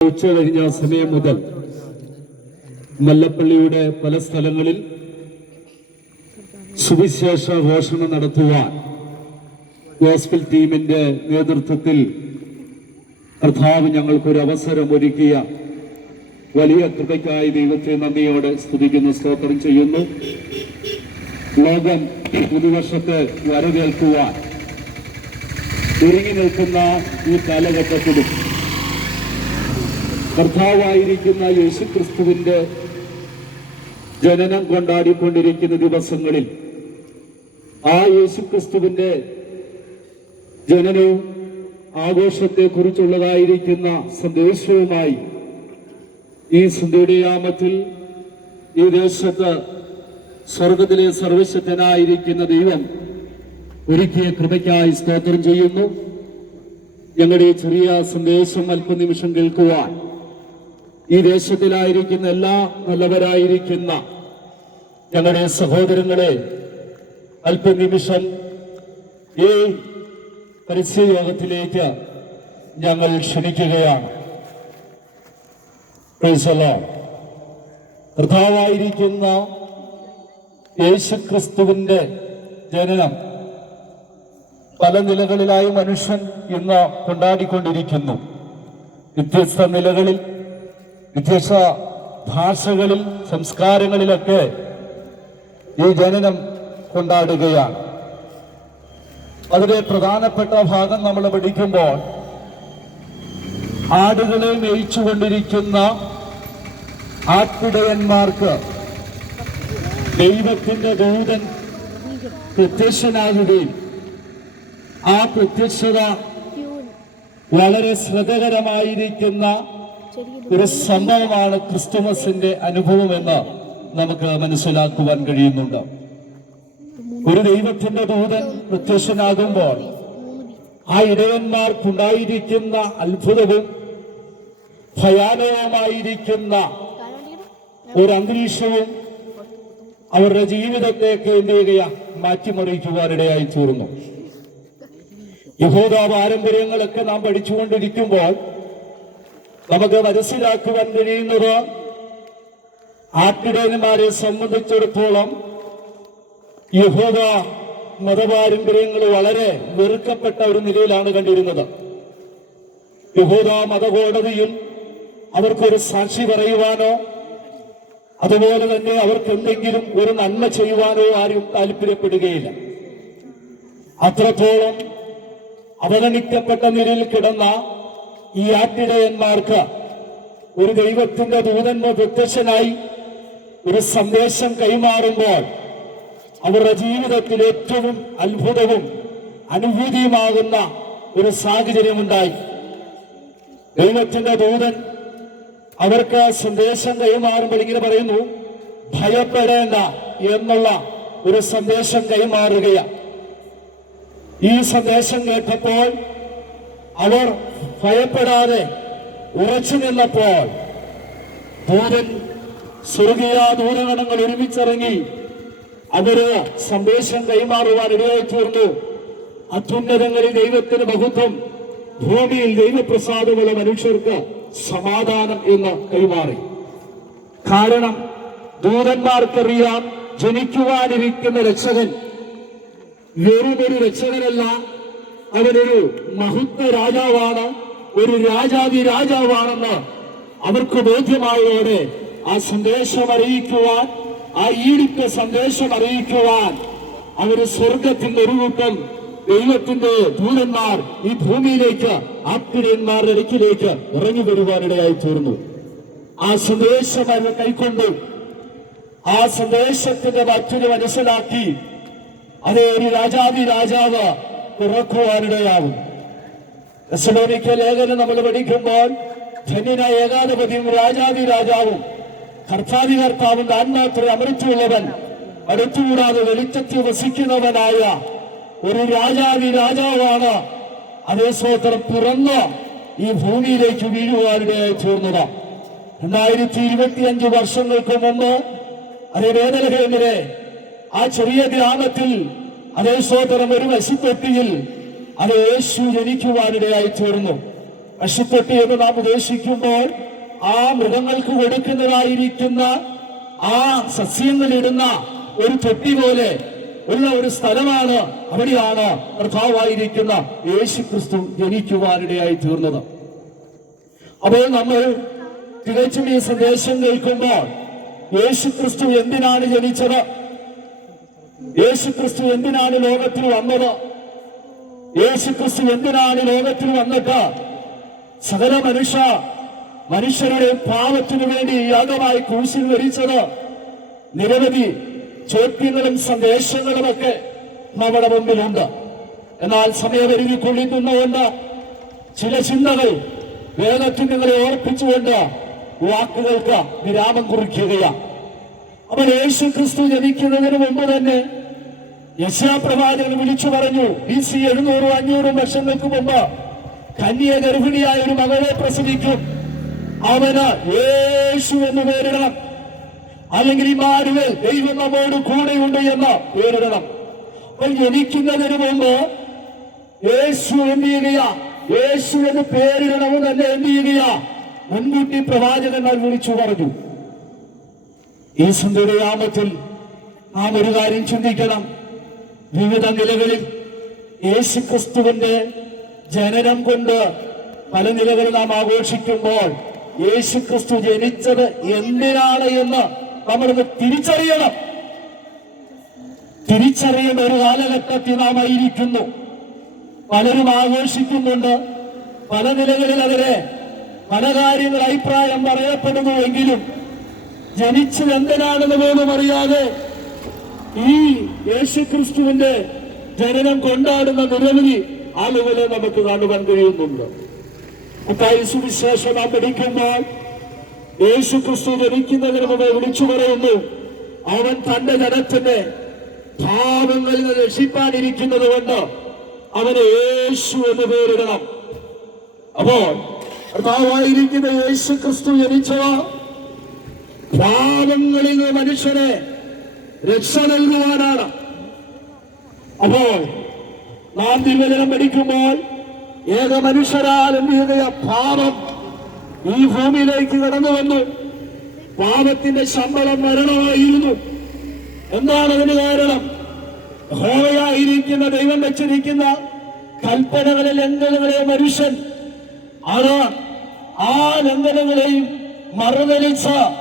ഉച്ച കഴിഞ്ഞ സമയം മുതൽ മല്ലപ്പള്ളിയുടെ പല സ്ഥലങ്ങളിൽ സുവിശേഷ ഘോഷണം നടത്തുവാൻ ഗോസ്ബിൽ ടീമിന്റെ നേതൃത്വത്തിൽ കർത്താവ് ഞങ്ങൾക്കൊരു അവസരം ഒരുക്കിയ വലിയ കൃപയ്ക്കായി ദൈവത്തെ നന്ദിയോടെ സ്തുതിക്കുന്നു സ്തോത്രം ചെയ്യുന്നു. ലോകം പുതുവർഷത്തെ വരവേൽക്കുവാൻ ഒരുങ്ങി നിൽക്കുന്ന ഈ കാലഘട്ടത്തിലും കർത്താവായിരിക്കുന്ന യേശു യേശുക്രിസ്തുവിന്റെ ജനനം കൊണ്ടാടിക്കൊണ്ടിരിക്കുന്ന ദിവസങ്ങളിൽ ആ യേശു യേശുക്രിസ്തുവിന്റെ ജനനവും ആഘോഷത്തെ കുറിച്ചുള്ളതായിരിക്കുന്ന സന്ദേശവുമായി ഈ സുന്ദരിയാമത്തിൽ ഈ ദേശത്ത് സ്വർഗത്തിലെ സർവശക്തനായിരിക്കുന്ന ദൈവം ഒരുക്കിയ കൃപയ്ക്കായി സ്തോത്രം ചെയ്യുന്നു. ഞങ്ങളുടെ ചെറിയ സന്ദേശം അല്പനിമിഷം കേൾക്കുവാൻ ഈ ദേശത്തിലായിരിക്കുന്ന എല്ലാ നല്ലവരായിരിക്കുന്ന ഞങ്ങളുടെ സഹോദരങ്ങളെ അല്പനിമിഷം ഈ പരസ്യയോഗത്തിലേക്ക് ഞങ്ങൾ ക്ഷണിക്കുകയാണ്. കർത്താവായിരിക്കുന്ന യേശുക്രിസ്തുവിന്റെ ജനനം പല നിലകളിലായി മനുഷ്യൻ ഇന്ന് കൊണ്ടാടിക്കൊണ്ടിരിക്കുന്നു. വ്യത്യസ്ത നിലകളിൽ വ്യത്യസ്ത ഭാഷകളിൽ സംസ്കാരങ്ങളിലൊക്കെ ഈ ജനനം കൊണ്ടാടുകയാണ്. അതിലെ പ്രധാനപ്പെട്ട ഭാഗം നമ്മൾ പഠിക്കുമ്പോൾ ആടുകളെ മേയിച്ചുകൊണ്ടിരിക്കുന്ന ആട്ടിടയന്മാർക്ക് ദൈവത്തിന്റെ ദൂതൻ പ്രത്യക്ഷനാകുകയും ആ പ്രത്യക്ഷത വളരെ ശ്രദ്ധകരമായിരിക്കുന്ന ഒരു സംഭവമാണ് ക്രിസ്തുമസിന്റെ അനുഭവമെന്ന് നമുക്ക് മനസ്സിലാക്കുവാൻ കഴിയുന്നുണ്ട്. ഒരു ദൈവത്തിന്റെ ദൂതൻ പ്രത്യക്ഷനാകുമ്പോൾ ആ ഇടയന്മാർക്കുണ്ടായിരിക്കുന്ന അത്ഭുതവും ഭയാനകമായിരിക്കുന്ന ഒരു അന്തരീക്ഷവും അവരുടെ ജീവിതത്തെ ചെയ്യുക മാറ്റിമറിക്കുവാനിടയായി തീർന്നു. യഹൂദ പാരമ്പര്യങ്ങളൊക്കെ നാം പഠിച്ചുകൊണ്ടിരിക്കുമ്പോൾ നമുക്ക് മനസ്സിലാക്കുവാൻ കഴിയുന്നത് ആട്ടിടയന്മാരെ സംബന്ധിച്ചിടത്തോളം യഹൂദ മതപാരമ്പര്യങ്ങൾ വളരെ വെറുക്കപ്പെട്ട ഒരു നിലയിലാണ് കണ്ടിരുന്നത്. യഹൂദ മതകോടതിയിൽ അവർക്കൊരു സാക്ഷി പറയുവാനോ അതുപോലെ തന്നെ അവർക്ക് എന്തെങ്കിലും ഒരു നന്മ ചെയ്യുവാനോ ആരും താല്പര്യപ്പെടുകയില്ല. അത്രത്തോളം അവഗണിക്കപ്പെട്ട നിലയിൽ കിടന്ന ഈ ആട്ടിടയന്മാർക്ക് ഒരു ദൈവത്തിന്റെ ദൂതന്മ പ്രത്യക്ഷനായി ഒരു സന്ദേശം കൈമാറുമ്പോൾ അവരുടെ ജീവിതത്തിൽ ഏറ്റവും അത്ഭുതവും അനുഭൂതിയുമാകുന്ന ഒരു സാഹചര്യമുണ്ടായി. ദൈവത്തിന്റെ ദൂതൻ അവർക്ക് സന്ദേശം കൈമാറുമ്പോൾ ഇങ്ങനെ പറയുന്നു ഭയപ്പെടേണ്ട എന്നുള്ള ഒരു സന്ദേശം കൈമാറുകയാണ്. ഈ സന്ദേശം കേട്ടപ്പോൾ അവർ ഭയപ്പെടാതെ ഉറച്ചു നിന്നപ്പോൾ ദൂരൻ സ്വർഗീയ ദൂരഗണങ്ങൾ ഒരുമിച്ചിറങ്ങി അവർ സന്ദേശം കൈമാറുവാൻ ഇടയായി തീർന്നു. അത്യുന്നതങ്ങളിൽ ദൈവത്തിന് ബഹുത്വം ഭൂമിയിൽ ദൈവപ്രസാദമുള്ള മനുഷ്യർക്ക് സമാധാനം എന്ന് കൈമാറി. കാരണം ദൂതന്മാർക്കറിയാം ജനിക്കുവാനിരിക്കുന്ന രക്ഷകൻ വെറുമൊരു രക്ഷകനല്ല അവനൊരു മഹത്വ രാജാവാണ് ഒരു രാജാതി രാജാവാണെന്ന് അവർക്ക് ബോധ്യമായതോടെ ആ സന്ദേശം അറിയിക്കുവാൻ ആ ഈടിപ്പ സന്ദേശം അറിയിക്കുവാൻ അവർ സ്വർഗത്തിന്റെ ഒരു കൂട്ടം ദൈവത്തിന്റെ ദൂരന്മാർ ഈ ഭൂമിയിലേക്ക് ആത്മീയന്മാരുടെ ഇടയ്ക്കിലേക്ക് ഇറങ്ങി വരുവാനിടയായി തീർന്നു ആ സന്ദേശം അവർ കൈക്കൊണ്ടു. ആ സന്ദേശത്തിന്റെ മറ്റൊരു മനസ്സിലാക്കി. അതേ ഒരു രാജാവി രാജാവ് പിറക്കുവാനിടയാവും തെസലോനിക്ക ലേഖനം നമ്മൾ പഠിക്കുമ്പോൾ ധന്യനായ ഏകാധിപതിയും രാജാതി രാജാവും കർത്താതി കർത്താവും താൻ മാത്രമേ അമൃത്തുള്ളവൻ അടുത്തുകൂടാതെ വെളിച്ചത്തിൽ വസിക്കുന്നവനായ ഒരു രാജാതി രാജാവാണ് അതേ സ്വോത്രം പിറന്ന് ഈ ഭൂമിയിലേക്ക് വീഴുവാനിടയായി തീർന്നത്. രണ്ടായിരത്തി ഇരുപത്തിയഞ്ച് വർഷങ്ങൾക്ക് മുമ്പ് അതേ വേദനഹേമിനെ ആ ചെറിയ ഗ്രാമത്തിൽ അതേ സോദരം ഒരു വശത്തെത്തിയിൽ അത് യേശു ജനിക്കുവാനിടയായി തീർന്നു. പശുത്തൊട്ടി എന്ന് നാം ഉദ്ദേശിക്കുമ്പോൾ ആ മൃഗങ്ങൾക്ക് കൊടുക്കുന്നതായിരിക്കുന്ന ആ സസ്യങ്ങളിടുന്ന ഒരു തൊട്ടി പോലെ ഉള്ള ഒരു സ്ഥലമാണ് അവിടെയാണ് കർത്താവായിരിക്കുന്ന യേശു ക്രിസ്തു ജനിക്കുവാനിടയായി തീർന്നത്. അപ്പോൾ നമ്മൾ തികച്ചും ഈ സന്ദേശം കേൾക്കുമ്പോൾ യേശു ക്രിസ്തു എന്തിനാണ് ജനിച്ചത്? യേശു ക്രിസ്തു എന്തിനാണ് ലോകത്തിൽ വന്നത്? യേശു ക്രിസ്തു എന്തിനാണ് ലോകത്തിൽ വന്നിട്ട് സകല മനുഷ്യ മനുഷ്യരുടെ പാപത്തിനു വേണ്ടി യാഗമായി ക്രൂശിൽ വരിച്ചത് നിരവധി ചോദ്യങ്ങളും സന്ദേശങ്ങളുമൊക്കെ നമ്മുടെ മുമ്പിലുണ്ട്. എന്നാൽ സമയപരിധി കൊള്ളിക്കുന്നുകൊണ്ട് ചില ചിന്തകൾ വേദത്തിൽ നിങ്ങളെ ഓർപ്പിച്ചുകൊണ്ട് വാക്കുകൾക്ക് വിരാമം കുറിക്കുകയാണ്. അപ്പോൾ യേശു ക്രിസ്തു ജനിക്കുന്നതിന് മുമ്പ് തന്നെ യശാപ്രവാചകൻ വിളിച്ചു പറഞ്ഞു ബി സി എഴുന്നൂറും അഞ്ഞൂറും വർഷങ്ങൾക്ക് മുമ്പ് കന്യ ഗർഭിണിയായ ഒരു മകളെ പ്രസവിക്കും. അവന് യേശു എന്ന് പേരിടണം. അല്ലെങ്കിൽ ഈ മാരുവൽ ദൈവം നമ്മോട് കൂടെയുണ്ട് എന്ന് പേരിടണം. അവൻ ജനിക്കുന്നതിന് മുമ്പ് യേശു എന്ത് ചെയ്യുക യേശു എന്ന് പേരിടണമെന്ന് തന്നെ എന്ത് ചെയ്യുക മുൻകൂട്ടി പ്രവാചകന്മാർ വിളിച്ചു പറഞ്ഞു. ഈ സുന്ദരയാമത്തിൽ നാം ഒരു കാര്യം ചിന്തിക്കണം. വിവിധ നിലകളിൽ യേശു ക്രിസ്തുവിന്റെ ജനനം കൊണ്ട് പല നിലകളിൽ നാം ആഘോഷിക്കുമ്പോൾ യേശു ക്രിസ്തു ജനിച്ചത് എന്തിനാണ് എന്ന് നമ്മളിത് തിരിച്ചറിയണം. തിരിച്ചറിയേണ്ട ഒരു കാലഘട്ടത്തിൽ നാം ആയിരിക്കുന്നു. പലരും ആഘോഷിക്കുന്നുണ്ട്. പല നിലകളിൽ അതിനെ പല കാര്യങ്ങൾ അഭിപ്രായം പറയപ്പെടുന്നുവെങ്കിലും ജനിച്ചത് എന്തിനാണെന്ന് പോലും അറിയാതെ ഈ യേശുക്രിസ്തുവിന്റെ ജനനം കൊണ്ടാടുന്ന നിരവധി ആളുകളെ നമുക്ക് കാണുവാൻ കഴിയുന്നുണ്ട്. മത്തായി സുവിശേഷം നാം പഠിക്കുമ്പോൾ യേശു ക്രിസ്തു ജനിക്കുന്നതിന് മുമ്പ് വിളിച്ചു പറയുന്നു അവൻ തന്റെ ജനത്തിന്റെ പാപങ്ങളിൽ നിന്ന് രക്ഷിപ്പാനിരിക്കുന്നത് കൊണ്ട് അവന് യേശു എന്ന് പേരിടണം. അപ്പോൾ കർത്താവായിരിക്കുന്ന യേശു ക്രിസ്തു ജനിച്ചവ പാപങ്ങളിൽ നിന്ന് മനുഷ്യനെ രക്ഷ നൽകുവാനാണ്. അപ്പോൾ നാം തിരുവചനം പഠിക്കുമ്പോൾ ഏക മനുഷ്യരാൽ പാപം ഈ ഭൂമിയിലേക്ക് കടന്നു വന്നു. പാപത്തിന്റെ ശമ്പളം മരണമായിരുന്നു. എന്താണ് അതിന് കാരണം? ഹോയായിരിക്കുന്ന ദൈവം വെച്ചിരിക്കുന്ന കൽപ്പനകളെ ലംഘനങ്ങളെ മനുഷ്യൻ അത് ആ ലംഘനങ്ങളെയും മറുതലിച്ച്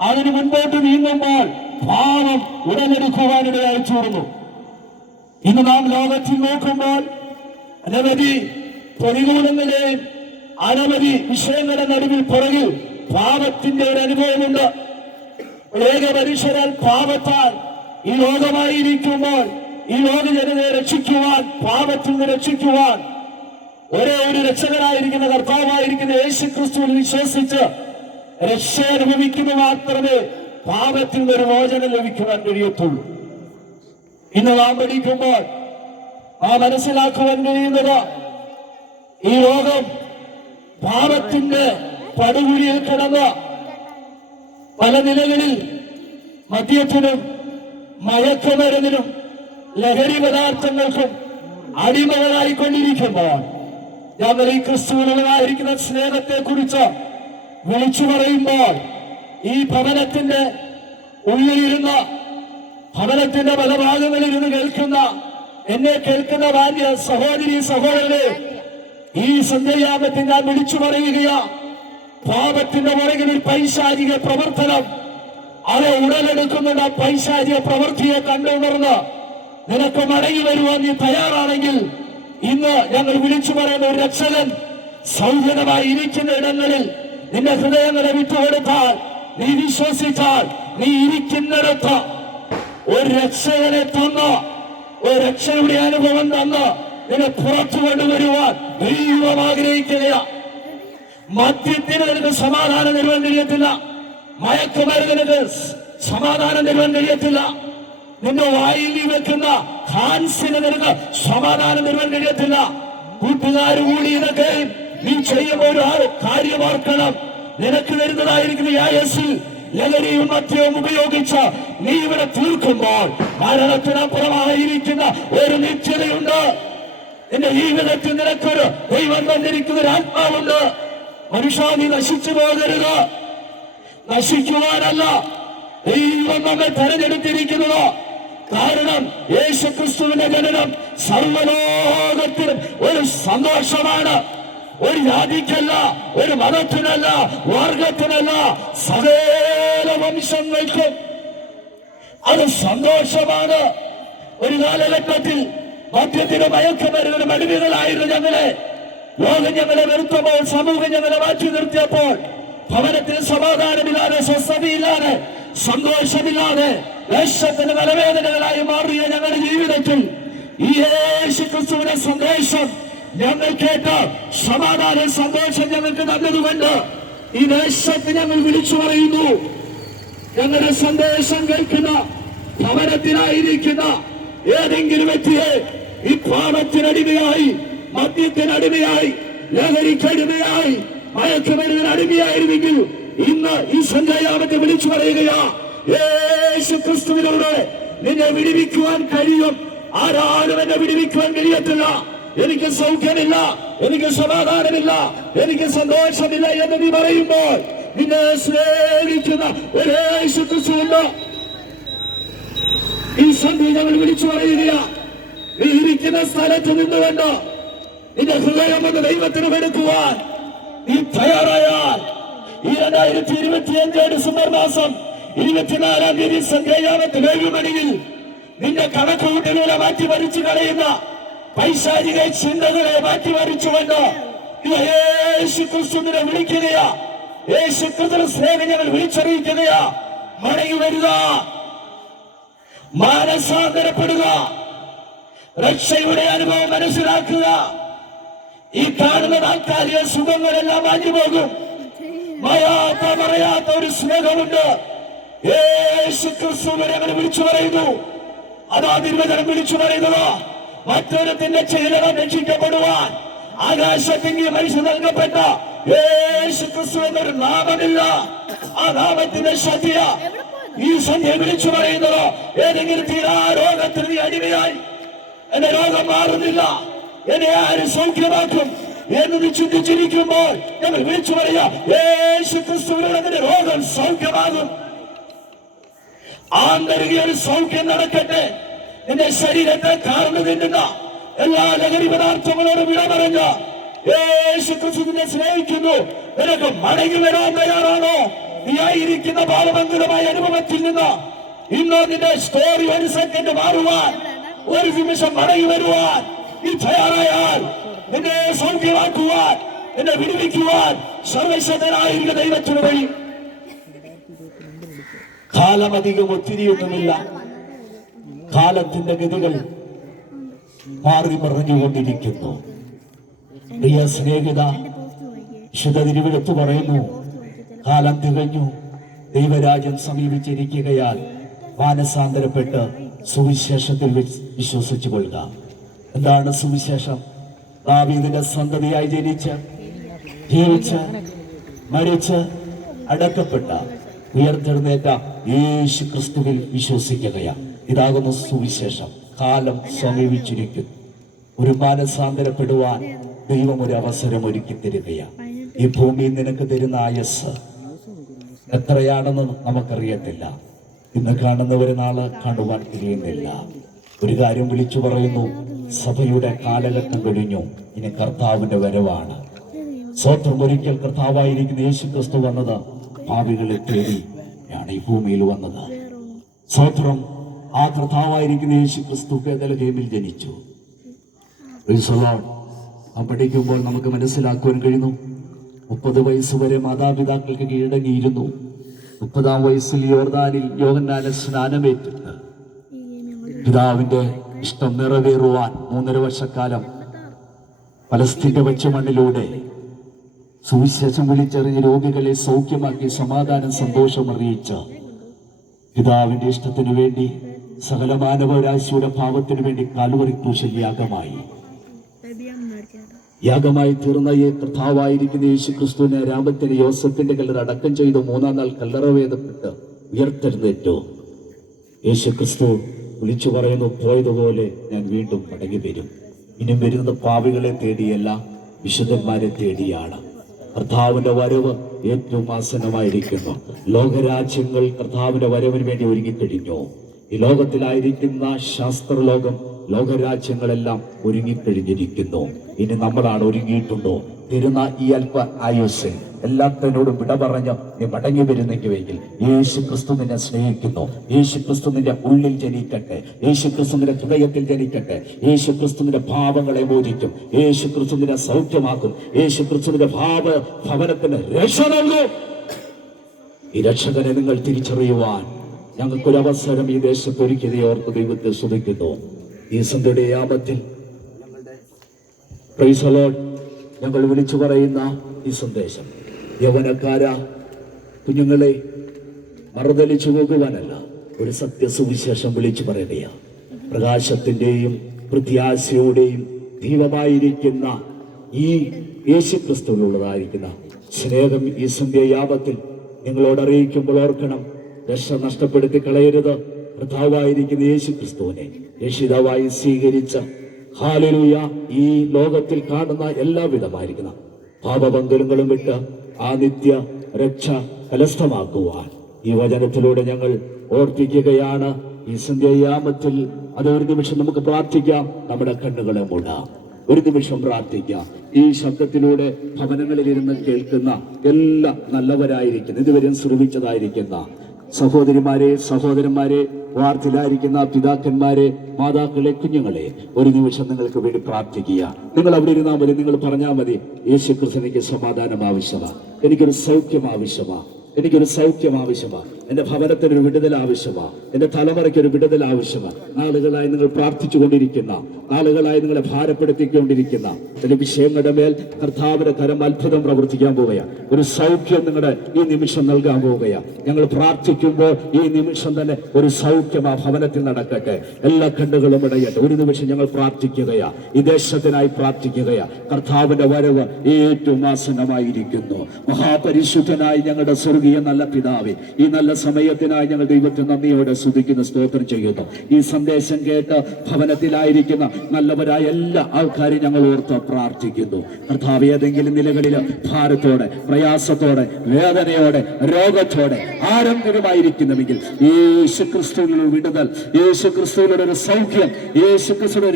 അതിന് മുൻപോട്ട് നീങ്ങുമ്പോൾ പാപം ഉടലെടുക്കുവാനിടയായി ചൂടുന്നു ഇന്ന് നാം ലോകത്തിൽ നോക്കുമ്പോൾ അനവധി പ്രതികൂലങ്ങളെയും അനവധി വിഷയങ്ങളുടെ നടുവിൽ പുറകിൽ പാപത്തിന്റെ ഒരു അനുഭവമുണ്ട്. ഏക മനുഷ്യരാൽ പാപത്താൽ ഈ ലോകമായിരിക്കുമ്പോൾ ഈ ലോക ജനതയെ രക്ഷിക്കുവാൻ പാപത്തിൽ നിന്ന് രക്ഷിക്കുവാൻ ഒരേ ഒരു രക്ഷകനായിരിക്കുന്ന കർത്താവായിരിക്കുന്ന യേശു ക്രിസ്തുവിൽ വിശ്വസിച്ച് രക്ഷ അനുഭവിക്കുന്നു മാത്രമേ പാപത്തിൽ നിന്ന് ഒരു മോചനം ലഭിക്കുവാൻ കഴിയത്തുള്ളൂ. ഇന്ന് നാം പഠിക്കുമ്പോൾ ആ മനസ്സിലാക്കുവാൻ കഴിയുന്നത് ഈ ലോകം പാപത്തിന്റെ പടുകുഴിയിൽ കിടന്ന് പല നിലകളിൽ മദ്യത്തിനും മയക്കുമരുന്നിനും ലഹരി പദാർത്ഥങ്ങൾക്കും അടിമകളായിക്കൊണ്ടിരിക്കുമ്പോൾ ഞങ്ങൾ ഈ ക്രിസ്തുവിനുള്ളതായിരിക്കുന്ന സ്നേഹത്തെ കുറിച്ച് വിളിച്ചു പറയുമ്പോൾ ഈ ഭവനത്തിന്റെ ഉള്ളിലിരുന്ന ഭവനത്തിന്റെ പല ഭാഗങ്ങളിലിരുന്ന് കേൾക്കുന്ന എന്നെ കേൾക്കുന്ന ഭാര്യ സഹോദരി സഹോദരനെ ഈ സന്ധ്യയാമത്തിൽ ഞാൻ വിളിച്ചു പറയുകയാ. പാപത്തിന്റെ പുറകിൽ ഒരു പൈശാചിക പ്രവർത്തനം. അത് ഉടലെടുക്കുന്നുണ്ട് ആ പൈശാചിക പ്രവൃത്തിയെ കണ്ടുണർന്ന് നിനക്ക് മടങ്ങി വരുവാൻ നീ തയ്യാറാണെങ്കിൽ ഇന്ന് ഞങ്ങൾ വിളിച്ചു പറയുന്ന ഒരു രക്ഷകൻ സൗഹൃദമായി ഇരിക്കുന്ന ഇടങ്ങളിൽ നിന്റെ ഹൃദയങ്ങളെ വിട്ടുകൊടുത്താൽ നീ വിശ്വസിച്ചാൽ നീ ഇരിക്കുന്നിടത്ത് ഒരു രക്ഷകനെ തന്ന് ഒരു രക്ഷയുടെ അനുഭവം തന്ന് നിന്നെ പുറത്തു കൊണ്ടുവരുവാൻ ദൈവം ആഗ്രഹിക്കുകയാണ് മദ്യത്തിന് നിനക്ക് സമാധാനം തരുവാൻ കഴിയത്തില്ല മയക്കുമരുന്ന് സമാധാനം തരുവാൻ കഴിയത്തില്ല നിന്റെ വായിൽ നീ വെക്കുന്ന ഹാൻസിന് നിനക്ക് സമാധാനം തരുവാൻ കഴിയത്തില്ല കൂട്ടുകാർ കൂടി ഇതൊക്കെ നീ ചെയ്യുന്ന ഒരു കാര്യമാർക്കണം നിനക്ക് വരുന്നതായിരിക്കുന്ന ഈ ആയസിൽ ലഹരിയും മദ്യവും ഉപയോഗിച്ച് നീ ഇവിടെ തീർക്കുമ്പോൾ മരണത്തിനപ്പുറമായിരിക്കുന്ന ഒരു നിശ്ചയുണ്ട് എന്റെ ജീവിതത്തിൽ നിനക്കൊരു ദൈവം തന്നിരിക്കുന്ന ഒരു ആത്മാവുണ്ട്. മനുഷ്യ നീ നശിച്ചു പോകരുത്. നശിക്കുവാനല്ല ദൈവം നമ്മെ തെരഞ്ഞെടുത്തിരിക്കുന്നത്. കാരണം യേശുക്രിസ്തുവിന്റെ ജനനം സർവലോകത്തിനും ഒരു സന്തോഷമാണ്. ഒരു ജാതിക്കല്ല ഒരു മതത്തിനല്ല വർഗത്തിനല്ല സകല വംശങ്ങൾക്കും അത് സന്തോഷമാണ്. ഒരു കാലഘട്ടത്തിൽ മദ്യത്തിന് മയക്കുമരുന്നിന് മടിവുകളായിരുന്നു ഞങ്ങളെ. ലോകം ഞങ്ങളെ വെറുത്തപ്പോൾ സമൂഹം ഞങ്ങളെ മാറ്റി നിർത്തിയപ്പോൾ ഭവനത്തിൽ സമാധാനമില്ലാതെ സ്വസ്ഥതയില്ലാതെ സന്തോഷമില്ലാതെ ദേശത്തിന് ബലവേദനകളായി മാറിയ ഞങ്ങളുടെ ജീവിതത്തിൽ ഈ യേശു ക്രിസ്തുവിന്റെ സന്ദേശം ഞങ്ങൾ കേട്ട സമാധാനം സന്തോഷം ഞങ്ങൾക്ക് നല്ലതുകൊണ്ട് ഈ ദേശത്ത് ഞങ്ങൾ വിളിച്ചു പറയുന്നു. ഞങ്ങളുടെ സന്ദേശം കേൾക്കുന്ന ഭവനത്തിലായിരിക്കുന്ന ഏതെങ്കിലും വ്യക്തിയെ ഈ പാപത്തിനടിമയായി മദ്യത്തിനടിമയായി ലഹരിക്കടിമയായി മയക്കുമരുന്നിന് അടിമയായിരുന്നെങ്കിൽ ഇന്ന് ഈ സഞ്ചയാമത്തെ വിളിച്ചു പറയുകയാ. യേശു ക്രിസ്തുവിനോട് നിന്നെ വിടിവിക്കുവാൻ കഴിയും. ആരാരും എന്നെ വിടിവിക്കുവാൻ കഴിയത്തില്ല. എനിക്ക് സൗഖ്യമില്ല എനിക്ക് സമാധാനമില്ല എനിക്ക് സന്തോഷമില്ല എന്ന് നീ പറയുമ്പോൾ നിന്നെ സ്നേഹിക്കുന്ന ഒരു യേശു ക്രിസ്തുവുണ്ട് ഈ സന്ധി ഞങ്ങൾ വിളിച്ചു പറയുക നീ ഇരിക്കുന്ന സ്ഥലത്ത് നിന്നുകൊണ്ട് നിന്റെ ഹൃദയം എന്ന് ദൈവത്തിന് വെടുക്കുവാൻ നീ തയ്യാറായാൽ. ഈ രണ്ടായിരത്തി ഇരുപത്തി അഞ്ച് ഡിസംബർ മാസം ഇരുപത്തിനാലാം തീയതി മണിയിൽ നിന്റെ കണക്കുകൂട്ടലുകളെ മാറ്റി മരിച്ചു കളയുന്ന പൈശാചിക ചിന്തകളെ മാറ്റി വരച്ചുകൊണ്ട് ഇത് യേശു ക്രിസ്തുവിനെ വിളിക്കുകയാ. യേശു ക്രിസ്തു ഞങ്ങൾ വിളിച്ചറിയിക്കുകയാ. മടങ്ങി വരിക. മാനസാന്തരപ്പെടുക. രക്ഷയുടെ അനുഭവം മനസ്സിലാക്കുക. ഈ കാണുന്ന താൽക്കാലിക സുഖങ്ങളെല്ലാം മാഞ്ഞുപോകും. മയാത്ത പറയാത്ത ഒരു സ്നേഹമുണ്ട്. യേശു ക്രിസ്തുവിനെ അങ്ങനെ വിളിച്ചു പറയുന്നു. അതാ നിർവചനം വിളിച്ചു പറയുന്നത്. മറ്റൊരുത്തിന്റെ ചെയ്തകം രക്ഷിക്കപ്പെടുവാൻ ആകാശത്തിന്റെ മനുഷ്യ നൽകപ്പെട്ട യേശു എന്നൊരു നാമമില്ല. ആ നാമത്തിന്റെ സദ്യ ഈ സന്ധ്യ വിളിച്ചു പറയുന്നത് ഏതെങ്കിലും തീരാ രോഗത്തിന് നീ അടിമയായി. എന്റെ രോഗം മാറുന്നില്ല. എന്നെ ആര് സൗഖ്യമാക്കും എന്ന് നീ ചിന്തിച്ചിരിക്കുമ്പോൾ ഞങ്ങൾ വിളിച്ചു ക്രിസ്തുവിനോട് രോഗം സൗഖ്യമാകും. ആന്തരിക ഒരു സൗഖ്യം നടക്കട്ടെ. നിന്റെ ശരീരത്തെ കാർന്നു തിന്നുന്ന എല്ലാ ലഹരി പദാർത്ഥങ്ങളോടും വിട പറഞ്ഞ യേശു സ്നേഹിക്കുന്നു. നിനക്ക് മടങ്ങി വരാൻ തയ്യാറാണോ? നീ ആയിരിക്കുന്ന പാപമംഗലമായ അനുഭവത്തിൽ നിന്ന് ഇന്നോ നിന്റെ സ്റ്റോറി ഒരു സെക്കൻഡ് മാറുവാൻ ഒരു നിമിഷം മടങ്ങി വരുവാൻ നീ തയ്യാറായാൽ നിന്നെ സൗഖ്യമാക്കുവാൻ എന്നെ വിടുവിക്കുവാൻ സർവശക്തനായിരിക്കുന്ന ദൈവത്തിന് വഴി. കാലമധികം ഒത്തിരിയൊന്നുമില്ല. കാലത്തിന്റെ ഗതികൾ മാറി മറിഞ്ഞുകൊണ്ടിരിക്കുന്നു. പ്രിയ സ്നേഹിത വിശുദ്ധ തിരുവെടുത്ത് പറയുന്നു കാലം തികഞ്ഞു. ദൈവരാജ്യം സമീപിച്ചിരിക്കുകയാൽ മാനസാന്തരപ്പെട്ട് സുവിശേഷത്തിൽ വിസ്- വിശ്വസിച്ചു കൊള്ളുക എന്താണ് സുവിശേഷം? ദാവീദിന്റെ സന്തതിയായി ജനിച്ച് ജീവിച്ച് മരിച്ച് അടക്കപ്പെട്ട ഉയർത്തെഴുന്നേറ്റ യേശു ക്രിസ്തുവിൽ വിശ്വസിക്കുകയാണ്. ഇതാകുന്നു സുവിശേഷം. കാലം സമീപിച്ചിരിക്കുന്നു. ഒരു മാനസാന്തരപ്പെടുവാൻ ദൈവം ഒരു അവസരം ഒരുക്കി തരികയാണ്. ഈ ഭൂമിയിൽ നിനക്ക് തരുന്ന ആയസ് എത്രയാണെന്ന് നമുക്കറിയത്തില്ല. ഇന്ന് കാണുന്നവരെ നാളെ കാണുവാൻ കഴിയുന്നില്ല. ഒരു കാര്യം വിളിച്ചു പറയുന്നു. സഭയുടെ കാലഘട്ടം കഴിഞ്ഞു. ഇനി കർത്താവിന്റെ വരവാണ്. സ്വത്രം ഒരിക്കൽ കർത്താവായിരിക്കുന്ന യേശു ക്രിസ്തു വന്നത് ഭാവികളെ തേടിയാണ് ഈ ഭൂമിയിൽ വന്നത്. സ്വത്രം ആ കർത്താവായിരിക്കുന്ന യേശു ക്രിസ്തു ബേദലഹേമിൽ ജനിച്ചു പഠിക്കുമ്പോൾ നമുക്ക് മനസ്സിലാക്കുവാൻ കഴിയുന്നു മുപ്പത് വയസ്സ് വരെ മാതാപിതാക്കൾക്ക് കീഴടങ്ങിയിരുന്നു. മുപ്പതാം വയസ്സിൽ യോർദാനിൽ യോഗനാല സ്നാനമേറ്റിട്ട് പിതാവിന്റെ ഇഷ്ടം നിറവേറുവാൻ മൂന്നര വർഷക്കാലം പലസ്തീന്റെ വെച്ച മണ്ണിലൂടെ സുവിശേഷം വിളിച്ചറിഞ്ഞ് രോഗികളെ സൗഖ്യമാക്കി സമാധാനം സന്തോഷം അറിയിച്ച പിതാവിന്റെ ഇഷ്ടത്തിനു വേണ്ടി സകല മാനവരാശിയുടെ പാപത്തിനു വേണ്ടി കാലുവറി ക്രൂശിൽ യാഗമായി. യാഗമായി തീർന്ന ഈ കർത്താവായിരിക്കുന്ന യേശു ക്രിസ്തുവിനെ രാമത്തിന് യോസഫിന്റെ കല്ലറ അടക്കം ചെയ്ത് മൂന്നാം നാൾ കല്ലറ വേദപ്പെട്ട് ഉയർത്തെഴുന്നേറ്റു. യേശു ക്രിസ്തു വിളിച്ചു പറയുന്നു പോയതുപോലെ ഞാൻ വീണ്ടും മടങ്ങി വരും ഇനി വരുന്നത് പാവികളെ തേടിയല്ല വിശുദ്ധന്മാരെ തേടിയാണ്. കർത്താവിന്റെ വരവ് ഏറ്റവും ആസന്നമായിരിക്കുന്നു. ലോകരാജ്യങ്ങൾ കർത്താവിന്റെ വരവിന് വേണ്ടി ഒരുങ്ങിക്കഴിഞ്ഞു. ഈ ലോകത്തിലായിരിക്കുന്ന ശാസ്ത്രലോകം ലോകരാജ്യങ്ങളെല്ലാം ഒരുങ്ങിക്കഴിഞ്ഞിരിക്കുന്നു. ഇനി നമ്മളാണ് ഒരുങ്ങിയിട്ടുണ്ടോ? തരുന്ന ഈ അല്പ ആയുസ് എല്ലാത്തിനോടും വിട പറഞ്ഞ് നീ മടങ്ങി വരുന്നെങ്കിൽ യേശു ക്രിസ്തു നിന്നെ സ്നേഹിക്കുന്നു. യേശു ക്രിസ്തു നിന്റെ ഉള്ളിൽ ജനിക്കട്ടെ. യേശു ക്രിസ്തു നിന്റെ ഹൃദയത്തിൽ ജനിക്കട്ടെ. യേശു ക്രിസ്തു നിന്റെ ഭാവങ്ങളെ മോചിക്കും. യേശു ക്രിസ്തു നിന്നെ സൗഖ്യമാക്കും. യേശു ക്രിസ്തു നിന്റെ ഭാവ ഭവനത്തിന് രക്ഷ നൽകും. ഈ രക്ഷകനെ നിങ്ങൾ തിരിച്ചറിയുവാൻ ഞങ്ങൾക്കൊരു അവസരം ഈ ദേശത്ത് ഒരുക്കിയതേ ഓർത്ത് ദൈവത്തെ സ്തുതിക്കുന്നു. ഈ സന്ധ്യയുടെ ആപത്തിൽ ഞങ്ങൾ വിളിച്ചു പറയുന്ന ഈ സന്ദേശം. യവനക്കാര കുഞ്ഞുങ്ങളെ മറുതലിച്ചു പോകുവാനല്ല ഒരു സത്യസുവിശേഷം വിളിച്ചു പറയുകയാണ് പ്രകാശത്തിന്റെയും പ്രത്യാശയുടെയും ദീപമായിരിക്കുന്ന ഈ യേശുക്രിസ്തുവിലുള്ളതായിരിക്കുന്ന സ്നേഹം ഈ സന്ധ്യയാപത്തിൽ നിങ്ങളോട് അറിയിക്കുമ്പോൾ ഓർക്കണം. രക്ഷ നഷ്ടപ്പെടുത്തി കളയരുത്. കർത്താവായിരിക്കുന്ന യേശു ക്രിസ്തുവിനെ രക്ഷിതാവായി സ്വീകരിച്ച ഹാലലൂയ ഈ ലോകത്തിൽ കാണുന്ന എല്ലാവിധമായിരിക്കുന്ന പാപബന്ധനങ്ങളും വിട്ട് ആ നിത്യ രക്ഷ കലസ്ഥമാക്കുവാൻ ഈ വചനത്തിലൂടെ ഞങ്ങൾ ഓർപ്പിക്കുകയാണ്. ഈ സന്ധ്യയാമത്തിൽ അത് ഒരു നിമിഷം നമുക്ക് പ്രാർത്ഥിക്കാം. നമ്മുടെ കണ്ണുകളെ മൂടാം. ഒരു നിമിഷം പ്രാർത്ഥിക്കാം. ഈ ശബ്ദത്തിലൂടെ ഭവനങ്ങളിൽ ഇരുന്ന് കേൾക്കുന്ന എല്ലാ നല്ലവരായിരിക്കുന്ന ഇതുവരെയും ശ്രമിച്ചതായിരിക്കുന്ന സഹോദരിമാരെ സഹോദരന്മാരെ വാർത്തയിലായിരിക്കുന്ന പിതാക്കന്മാരെ മാതാക്കളെ കുഞ്ഞുങ്ങളെ ഒരു നിമിഷം നിങ്ങൾക്ക് വേണ്ടി പ്രാർത്ഥിക്കുക. നിങ്ങൾ അവിടെ ഇരുന്നാൽ മതി നിങ്ങൾ പറഞ്ഞാൽ മതി യേശു കൃഷ്ണനിക്ക് സമാധാനം ആവശ്യമാണ് എനിക്കൊരു സൗഖ്യം ആവശ്യമാണ് എനിക്കൊരു സൗഖ്യം ആവശ്യമാണ് എന്റെ ഭവനത്തിന് ഒരു വിടുതൽ ആവശ്യമാണ് എന്റെ തലമുറയ്ക്ക് ഒരു വിടുതൽ ആവശ്യമാണ് നാളുകളായി നിങ്ങൾ പ്രാർത്ഥിച്ചു കൊണ്ടിരിക്കുന്ന നാളുകളായി നിങ്ങളെ ഭാരപ്പെടുത്തിക്കൊണ്ടിരിക്കുന്ന ചില വിഷയങ്ങളുടെ മേൽ കർത്താവിന്റെ തരം അത്ഭുതം പ്രവർത്തിക്കാൻ പോവുകയാണ് ഒരു സൗഖ്യം നിങ്ങളുടെ ഈ നിമിഷം നൽകാൻ പോവുകയാണ് ഞങ്ങൾ പ്രാർത്ഥിക്കുമ്പോൾ ഈ നിമിഷം തന്നെ ഒരു സൗഖ്യം ആ ഭവനത്തിൽ നടക്കട്ടെ. എല്ലാ കണ്ണുകളും ഇടയട്ടെ ഒരു നിമിഷം ഞങ്ങൾ പ്രാർത്ഥിക്കുകയാ. ഈ ദേശത്തിനായി പ്രാർത്ഥിക്കുകയാ. കർത്താവിന്റെ വരവ് ഏറ്റവും ആസന്നമായിരിക്കുന്നു. മഹാപരിശുദ്ധനായി ഞങ്ങളുടെ സ്വർഗീയ നല്ല പിതാവേ ഈ നല്ല സമയത്തിനായി ഞങ്ങൾ ദൈവത്തെ നന്ദിയോടെ സ്തുതിക്കുന്ന സ്തോത്രം ചെയ്യുന്നു. ഈ സന്ദേശം കേട്ട് ഭവനത്തിലായിരിക്കുന്ന നല്ലവരായ എല്ലാ ആൾക്കാരെയും ഞങ്ങൾ ഓർത്ത് പ്രാർത്ഥിക്കുന്നു. കർത്താവ് ഏതെങ്കിലും നിലകളിൽ ഭാരത്തോടെ പ്രയാസത്തോടെ വേദനയോടെ രോഗത്തോടെ ആരംഭമായിരിക്കുന്നുവെങ്കിൽ യേശു വിടുതൽ യേശു ഒരു സൗഖ്യം യേശു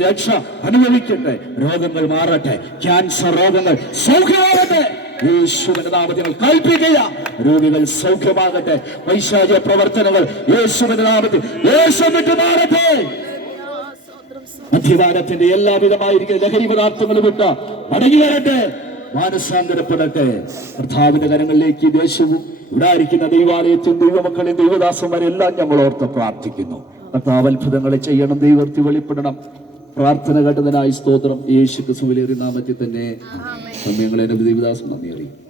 രക്ഷ അനുഭവിക്കട്ടെ. രോഗങ്ങൾ മാറട്ടെ. ക്യാൻസർ രോഗങ്ങൾ സൗഖ്യമാകട്ടെ. യേശുവിന്റെ നാമത്തിൽ കൽപ്പിക്കുക. രോഗികൾ സൗഖ്യമാകട്ടെ. വൈശാചിക പ്രവർത്തനങ്ങൾ യേശുവിന്റെ നാമത്തിൽ. യേശു വിട്ടു മാറട്ടെ അധികാരത്തിന്റെ എല്ലാവിധമായിരിക്കുന്ന ലഹരി പദാർത്ഥങ്ങൾ വിട്ട് മടങ്ങി വരട്ടെ. മാനസാന്തരപ്പെടട്ടെ. കർത്താവിന്റെ കരങ്ങളിലേക്ക് ദേശവും ഇവിടെ ആയിരിക്കുന്ന ദൈവാലയത്തിൽ ദൈവമക്കളെയും ദൈവദാസന്മാരെല്ലാം ഞങ്ങൾ ഓർത്ത് പ്രാർത്ഥിക്കുന്നു. കർത്താവ് അത്ഭുതങ്ങളെ ചെയ്യണം. ദൈവർത്തി വെളിപ്പെടണം. പ്രാർത്ഥന കേട്ടതിനായി സ്തോത്രം. യേശു ക്രിസ്തുവിലേറി നാമത്തിൽ തന്നെ. സമയങ്ങളെ ദൈവദാസം നന്ദി അറിയിക്കും